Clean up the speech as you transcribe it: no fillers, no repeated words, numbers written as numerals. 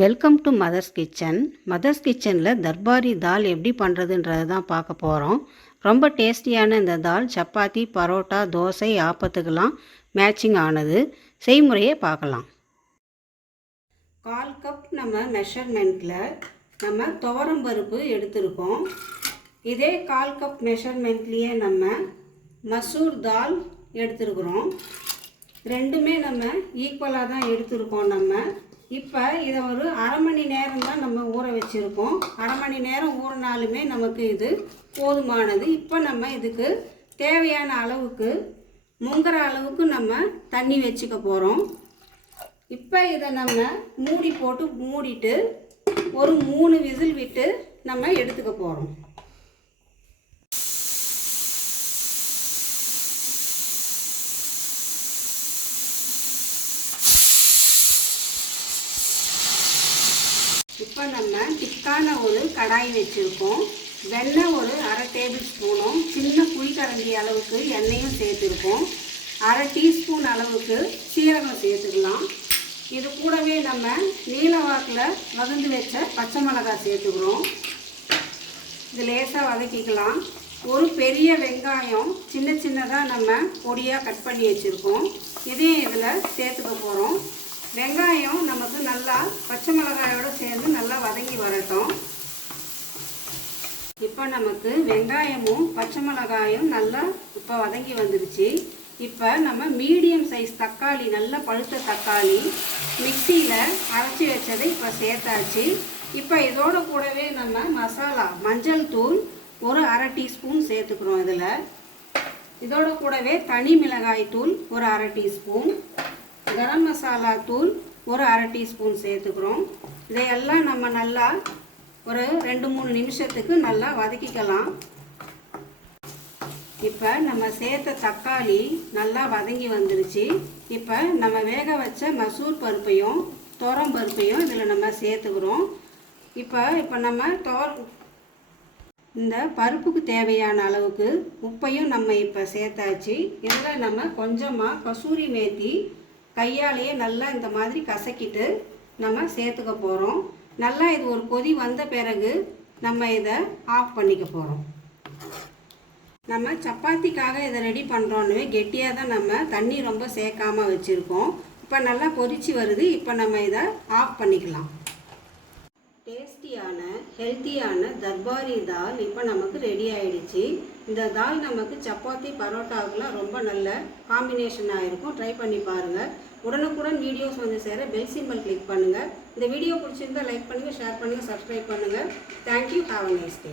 Welcome to mother's kitchen. Mother's கிச்சனில் தர்பாரி தால் எப்படி பண்ணுறதுன்றது தான் பார்க்க போகிறோம். ரொம்ப டேஸ்டியான இந்த தால் சப்பாத்தி, பரோட்டா, தோசை, ஆப்பத்துக்கெல்லாம் மேட்சிங் ஆனது. செய்முறையை பார்க்கலாம். 1/4 கப் நம்ம மெஷர்மெண்ட்டில் நம்ம துவரம் பருப்பு எடுத்துருக்கோம். இதே 1/4 கப் மெஷர்மெண்ட்லேயே நம்ம மசூர் தால் எடுத்துருக்குறோம். ரெண்டுமே நம்ம ஈக்குவலாக தான் எடுத்துருக்கோம். நம்ம இப்போ இதை ஒரு அரை மணி நேரம் தான் நம்ம ஊற வச்சுருக்கோம். அரை மணி நேரம் ஊறினாலுமே நமக்கு இது போதுமானது. இப்போ நம்ம இதுக்கு தேவையான அளவுக்கு முங்குற அளவுக்கு நம்ம தண்ணி வச்சுக்க போகிறோம். இப்போ இதை நம்ம மூடி போட்டு மூடிட்டு ஒரு 3 விசில் விட்டு நம்ம எடுத்துக்க போகிறோம். இப்போ நம்ம திக்கான ஒரு கடாய் வச்சுருக்கோம். வெண்ணெய் ஒரு அரை டேபிள் ஸ்பூனும் சின்ன குழிக்கரண்டி அளவுக்கு எண்ணெயும் சேர்த்துருக்கோம். அரை டீஸ்பூன் அளவுக்கு சீரகம் சேர்த்துக்கலாம். இது கூடவே நம்ம நீல வாக்கில் வதந்து வச்ச பச்சை மிளகாய் சேர்த்துக்கிறோம். இது லேசாக வதக்கிக்கலாம். ஒரு பெரிய வெங்காயம் சின்ன சின்னதாக நம்ம பொடியாக கட் பண்ணி வச்சுருக்கோம். இதையும் இதில் சேர்த்துக்க போகிறோம். வெங்காயம் நமக்கு நல்லா பச்சை மிளகாயோடு சேர்ந்து நல்லா வதங்கி வரட்டும். இப்போ நமக்கு வெங்காயமும் பச்சை மிளகாயும் நல்லா இப்போ வதங்கி வந்துடுச்சு. இப்போ நம்ம மீடியம் சைஸ் தக்காளி, நல்ல பழுத்த தக்காளி மிக்சியில் அரைச்சி வச்சதை இப்போ சேர்த்தாச்சு. இப்போ இதோட கூடவே நம்ம மசாலா மஞ்சள் தூள் ஒரு அரை டீஸ்பூன் சேர்த்துக்கிறோம். இதோட கூடவே தனி மிளகாய் தூள் ஒரு அரை டீஸ்பூன், கரம் மசாலா தூள் ஒரு அரை டீஸ்பூன் சேர்த்துக்கிறோம். இதையெல்லாம் நம்ம நல்லா ஒரு 2-3 நிமிஷத்துக்கு நல்லா வதக்கிக்கலாம். இப்போ நம்ம சேர்த்த தக்காளி நல்லா வதங்கி வந்துருச்சு. இப்போ நம்ம வேக வச்ச மசூர் பருப்பையும் துவரம் பருப்பையும் இதில் நம்ம சேர்த்துக்கிறோம். இப்போ நம்ம இந்த பருப்புக்கு தேவையான அளவுக்கு உப்பையும் நம்ம இப்போ சேர்த்தாச்சு. இதில் நம்ம கொஞ்சமாக கசூரி மேத்தி கையாலேயே நல்லா இந்த மாதிரி கசக்கிட்டு நம்ம சேர்த்துக்க போகிறோம். நல்லா இது ஒரு கொதி வந்த பிறகு நம்ம இதை ஆஃப் பண்ணிக்க போகிறோம். நம்ம சப்பாத்திக்காக இதை ரெடி பண்ணுறோன்னு கெட்டியாக தான் நம்ம தண்ணி ரொம்ப சேர்க்காமல் வச்சுருக்கோம். இப்போ நல்லா கொதிச்சு வருது. இப்போ நம்ம இதை ஆஃப் பண்ணிக்கலாம். டேஸ்டியான ஹெல்த்தியான தர்பாரி தால் இப்போ நமக்கு ரெடி ஆகிடுச்சு. இந்த தால் நமக்கு சப்பாத்தி, பரோட்டாவுக்குலாம் ரொம்ப நல்ல காம்பினேஷனாக இருக்கும். ட்ரை பண்ணி பாருங்கள். உடனுக்குடன் வீடியோஸ் வந்து சேர பெல் சிம்பல் கிளிக் பண்ணுங்கள். இந்த வீடியோ பிடிச்சிருந்தால் லைக் பண்ணுங்கள், ஷேர் பண்ணுங்கள், சப்ஸ்கிரைப் பண்ணுங்கள். Thank you. Have a nice day.